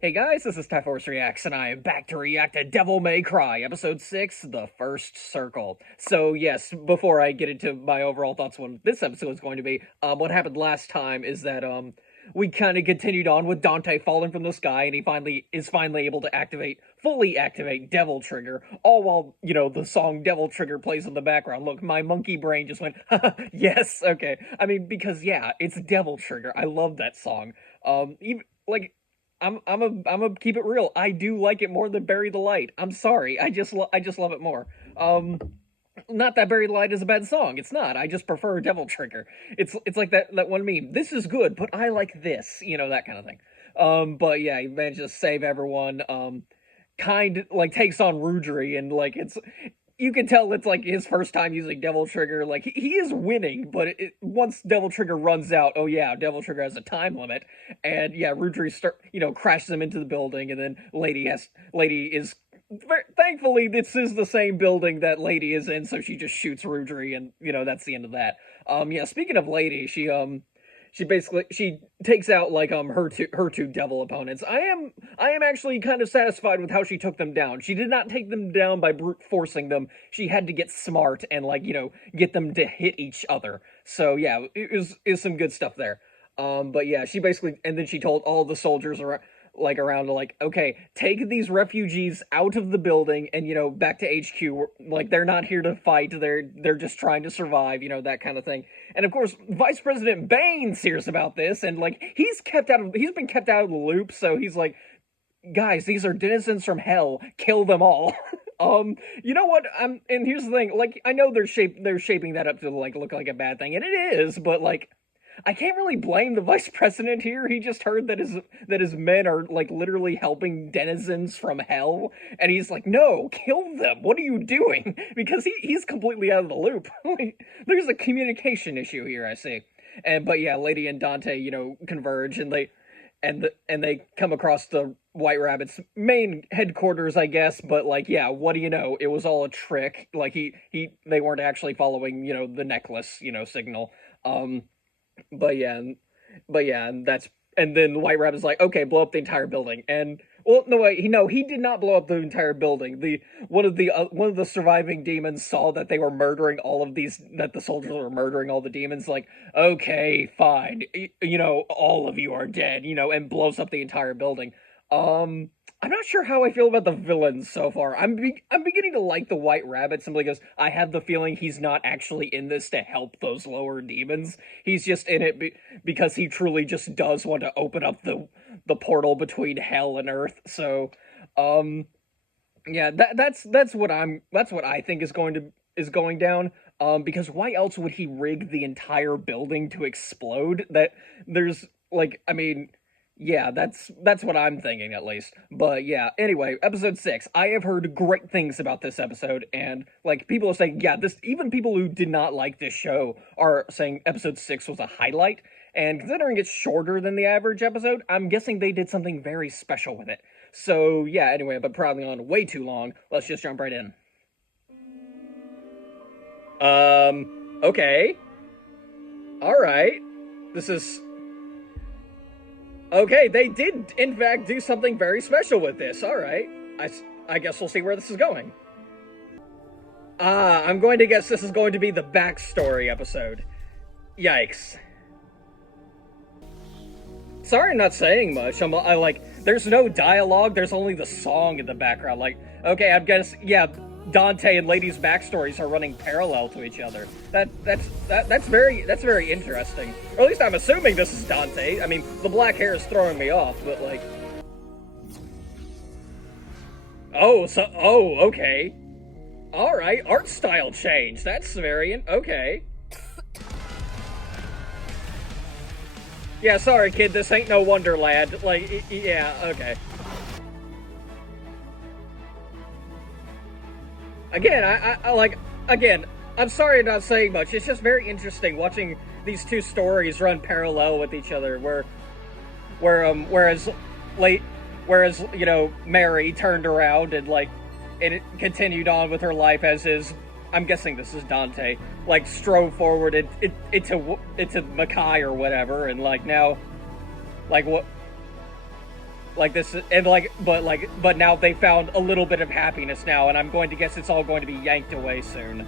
Hey guys, this is Typhorce Reacts, and I am back to react to Devil May Cry, Episode 6, The First Circle. So yes, before I get into my overall thoughts on what this episode is going to be, what happened last time is that, we kind of continued on with Dante falling from the sky, and he finally able to fully activate Devil Trigger, all while, the song Devil Trigger plays in the background. Look, my monkey brain just went, yes, okay. I mean, because, yeah, it's Devil Trigger. I love that song. Even, like, I'm a keep it real. I do like it more than Bury the Light. I'm sorry. I just love it more. Not that Bury the Light is a bad song. It's not. I just prefer Devil Trigger. It's like that one meme. This is good, but I like this. That kind of thing. But yeah, he managed to save everyone. Takes on Rudry, and you can tell it's like his first time using Devil Trigger. Like he is winning, but once Devil Trigger runs out, oh yeah, Devil Trigger has a time limit, and yeah, Rudry crashes him into the building, and then Lady is thankfully this is the same building that Lady is in, so she just shoots Rudry, and that's the end of that. Yeah, speaking of Lady, she takes out her two devil opponents. I am actually kind of satisfied with how she took them down. She did not take them down by brute forcing them. She had to get smart and get them to hit each other. So yeah, it is some good stuff there. But yeah, and then she told all the soldiers around okay, take these refugees out of the building and back to HQ. They're not here to fight, they're just trying to survive, that kind of thing. And of course Vice President Baines hears about this, and he's been kept out of the loop, so he's like, guys, these are denizens from hell, kill them all. You know what, and here's the thing, I know they're shaping that up to look like a bad thing, and it is, but I can't really blame the vice president here. He just heard that his men are literally helping denizens from hell, and he's like, "No, kill them! What are you doing?" Because he's completely out of the loop. There's a communication issue here, I see. But yeah, Lady and Dante, converge, and they come across the White Rabbit's main headquarters, I guess. But yeah, what do you know? It was all a trick. They weren't actually following the necklace signal. And then the White Rabbit's like, okay, blow up the entire building. And well, no, wait, he did not blow up the entire building. One of the surviving demons saw that they were murdering that the soldiers were murdering all the demons. Like, okay, fine, all of you are dead, and blows up the entire building. I'm not sure how I feel about the villains so far. I'm beginning to like the White Rabbit simply because I have the feeling he's not actually in this to help those lower demons. He's just in it because he truly just does want to open up the portal between hell and earth. So, yeah, that's what I think is going down. Because why else would he rig the entire building to explode? Yeah, that's what I'm thinking, at least. But yeah, anyway, episode 6. I have heard great things about this episode, and people are saying, yeah, even people who did not like this show are saying episode 6 was a highlight. And considering it's shorter than the average episode, I'm guessing they did something very special with it. So yeah, anyway, I've been prattling on way too long. Let's just jump right in. Okay. Alright. This is... Okay, they did, in fact, do something very special with this. Alright. I guess we'll see where this is going. I'm going to guess this is going to be the backstory episode. Yikes. Sorry I'm not saying much. There's no dialogue, there's only the song in the background. Okay, I guess, yeah, Dante and Lady's backstories are running parallel to each other. That's very interesting. Or at least I'm assuming this is Dante. I mean, the black hair is throwing me off, but okay. Alright, art style change. That's okay. Yeah, sorry kid, this ain't no Wonderland. Yeah, okay. Again, I'm sorry I'm not saying much. It's just very interesting watching these two stories run parallel with each other, whereas Mary turned around and it continued on with her life as is. I'm guessing this is Dante, strove forward into Makai or whatever, and now, Like this, and but now they found a little bit of happiness now, and I'm going to guess it's all going to be yanked away soon.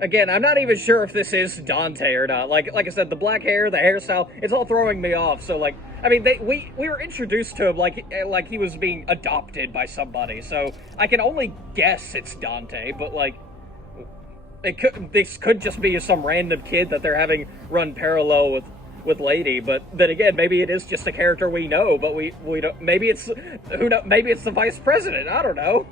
Again, I'm not even sure if this is Dante or not. Like I said, the black hair, the hairstyle, it's all throwing me off. So like, I mean, we were introduced to him like he was being adopted by somebody. So I can only guess it's Dante, but like, this could just be some random kid that they're having run parallel with Lady. But then again, maybe it is just a character we know, but we don't. Maybe it's who know. Maybe it's the vice president. I don't know.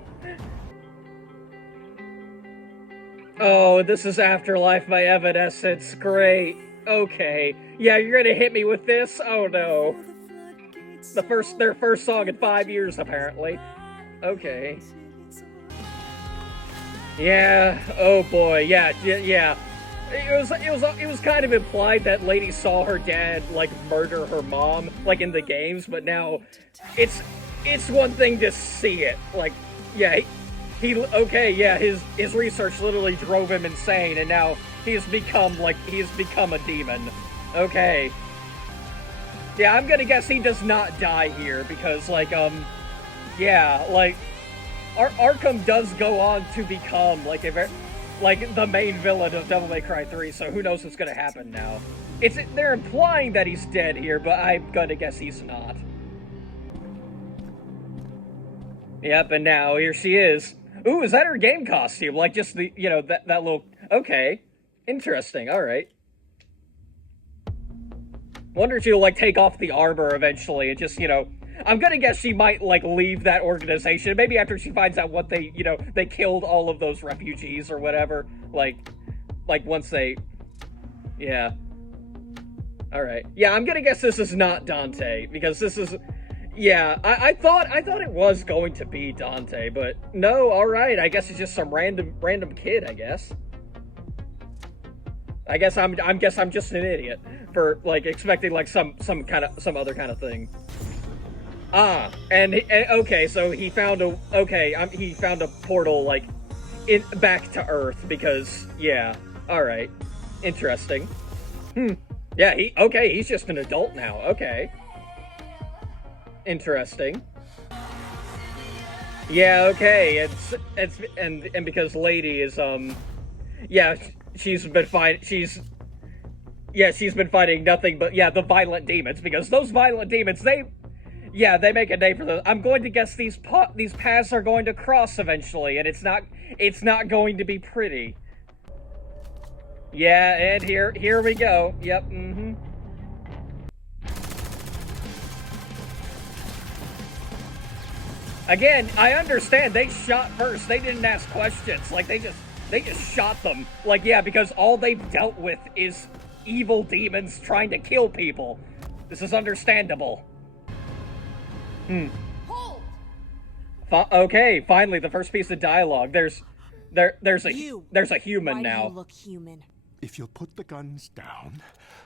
Oh, this is Afterlife by Evanescence. Great. Okay. Yeah, you're gonna hit me with this? Oh no. Their first song in 5 years, apparently. Okay. Yeah. Oh boy. Yeah. It was kind of implied that Lady saw her dad like murder her mom, like in the games, but now it's one thing to see it. Like, yeah. His research literally drove him insane, and now he's become a demon. Okay. Yeah, I'm gonna guess he does not die here, because, Arkham does go on to become, the main villain of Devil May Cry 3, so who knows what's gonna happen now. They're implying that he's dead here, but I'm gonna guess he's not. Yep, and now here she is. Ooh, is that her game costume? Like, just the, that little... Okay. Interesting, alright. Wonder if she'll, take off the armor eventually and just, I'm gonna guess she might, leave that organization. Maybe after she finds out what they, they killed all of those refugees or whatever. Once they... Yeah. Alright. Yeah, I'm gonna guess this is not Dante, because this is... Yeah, I thought it was going to be Dante, but no, alright, I guess it's just some random kid, I guess. I guess I'm just an idiot for, expecting, some other kind of thing. Ah, and okay, so he found a portal, back to Earth, because, yeah, alright. Interesting. Yeah, he's just an adult now, okay. Interesting. Yeah, okay, and because Lady is, yeah, she's been fighting nothing but, yeah, the violent demons, because those violent demons, they make a name for those. I'm going to guess these paths are going to cross eventually, and it's not going to be pretty. Yeah, and here we go. Yep, Again, I understand they shot first. They didn't ask questions. They just shot them. Yeah, because all they've dealt with is evil demons trying to kill people. This is understandable. Hold! Okay, finally, the first piece of dialogue. There's a human now. Why do you look human? If you'll put the guns down,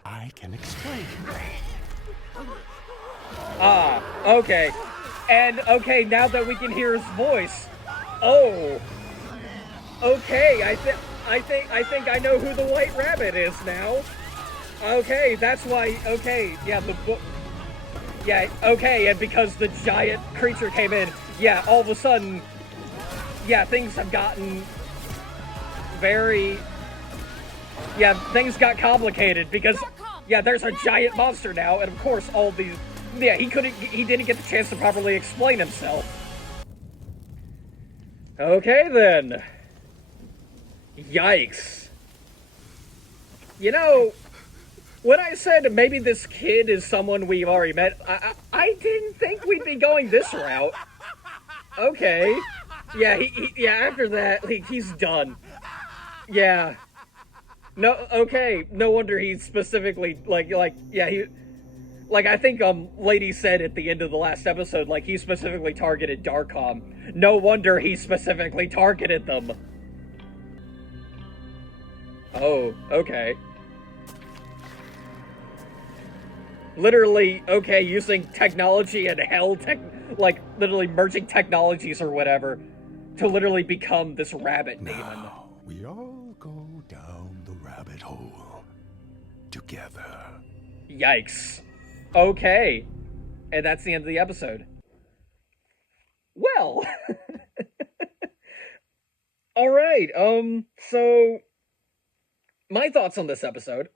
I can explain. Ah, okay. And, okay, now that we can hear his voice. Oh. Okay, I think I know who the White Rabbit is now. Okay, that's why, okay, yeah, yeah, okay, and because the giant creature came in, yeah, all of a sudden, yeah, things have gotten very, yeah, things got complicated because, yeah, there's a giant monster now, and of course all these, yeah, he didn't get the chance to properly explain himself. Okay, then. Yikes. You know, when I said maybe this kid is someone we've already met, I didn't think we'd be going this route. Okay. Yeah, yeah, after that, he's done. Yeah. No, okay, no wonder he specifically, yeah, I think, Lady said at the end of the last episode, he specifically targeted Darkcom. No wonder he specifically targeted them. Oh, okay. Literally, okay, using technology and hell literally merging technologies or whatever to literally become this rabbit demon. Now, we all go down the rabbit hole together. Yikes. Okay. And that's the end of the episode. Well, all right. So my thoughts on this episode.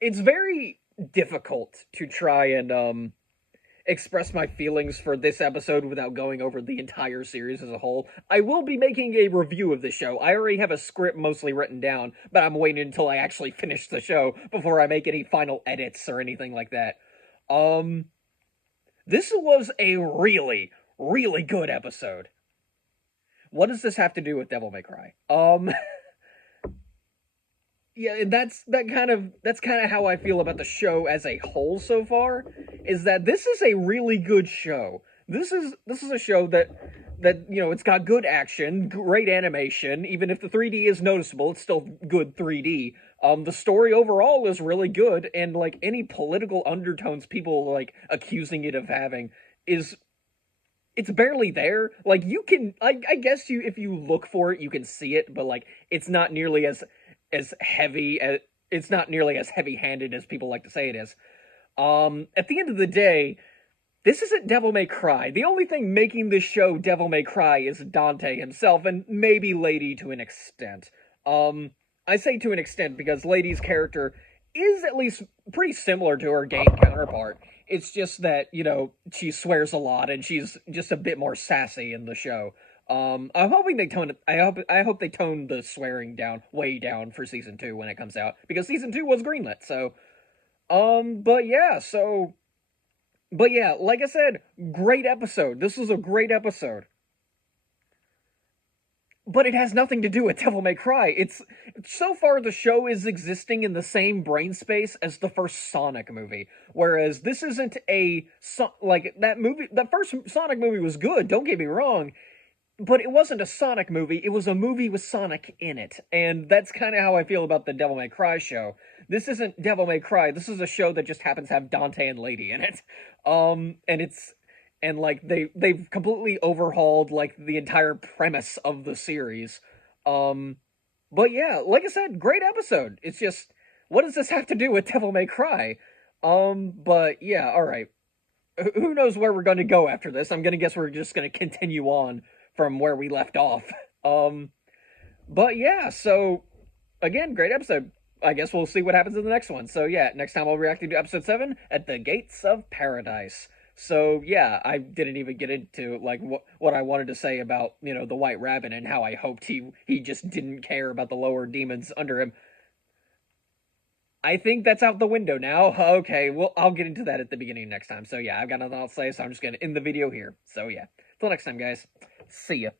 It's very difficult to try and express my feelings for this episode without going over the entire series as a whole. I will be making a review of the show. I already have a script mostly written down, but I'm waiting until I actually finish the show before I make any final edits or anything like that. This was a really, really good episode. What does this have to do with Devil May Cry? Yeah, and that's kind of how I feel about the show as a whole so far, is that this is a really good show. This is a show that you know, it's got good action, great animation. Even if the 3D is noticeable, it's still good 3D. The story overall is really good, and like any political undertones people like accusing it of having is, it's barely there. Like you can, I guess you, if you look for it, you can see it, but like it's not nearly as heavy as, it's not nearly as heavy-handed as people like to say it is. At the end of the day, this isn't Devil May Cry. The only thing making this show Devil May Cry is Dante himself, and maybe Lady to an extent. I say to an extent because Lady's character is at least pretty similar to her game counterpart. It's just that, you know, she swears a lot and she's just a bit more sassy in the show. I'm hoping they tone it. I hope they tone the swearing down, way down for season 2 when it comes out, because season 2 was greenlit. So, but yeah, like I said, great episode. This was a great episode. But it has nothing to do with Devil May Cry. It's, so far the show is existing in the same brain space as the first Sonic movie, whereas this isn't like that movie. The first Sonic movie was good. Don't get me wrong. But it wasn't a Sonic movie, it was a movie with Sonic in it. And that's kind of how I feel about the Devil May Cry show. This isn't Devil May Cry, this is a show that just happens to have Dante and Lady in it. And like they've completely overhauled like the entire premise of the series. But yeah, like I said, great episode. It's just, what does this have to do with Devil May Cry? But yeah, alright. Who knows where we're gonna go after this? I'm gonna guess we're just gonna continue on from where we left off. But yeah, so again, great episode. I guess we'll see what happens in the next one. So yeah, next time I'll be reacting to episode 7, At the Gates of Paradise. So yeah, I didn't even get into like what I wanted to say about, you know, the White Rabbit and how I hoped he just didn't care about the lower demons under him. I think that's out the window now. Okay, well, I'll get into that at the beginning next time. So yeah, I've got nothing else to say, so I'm just gonna end the video here. So yeah, till next time, guys. See ya.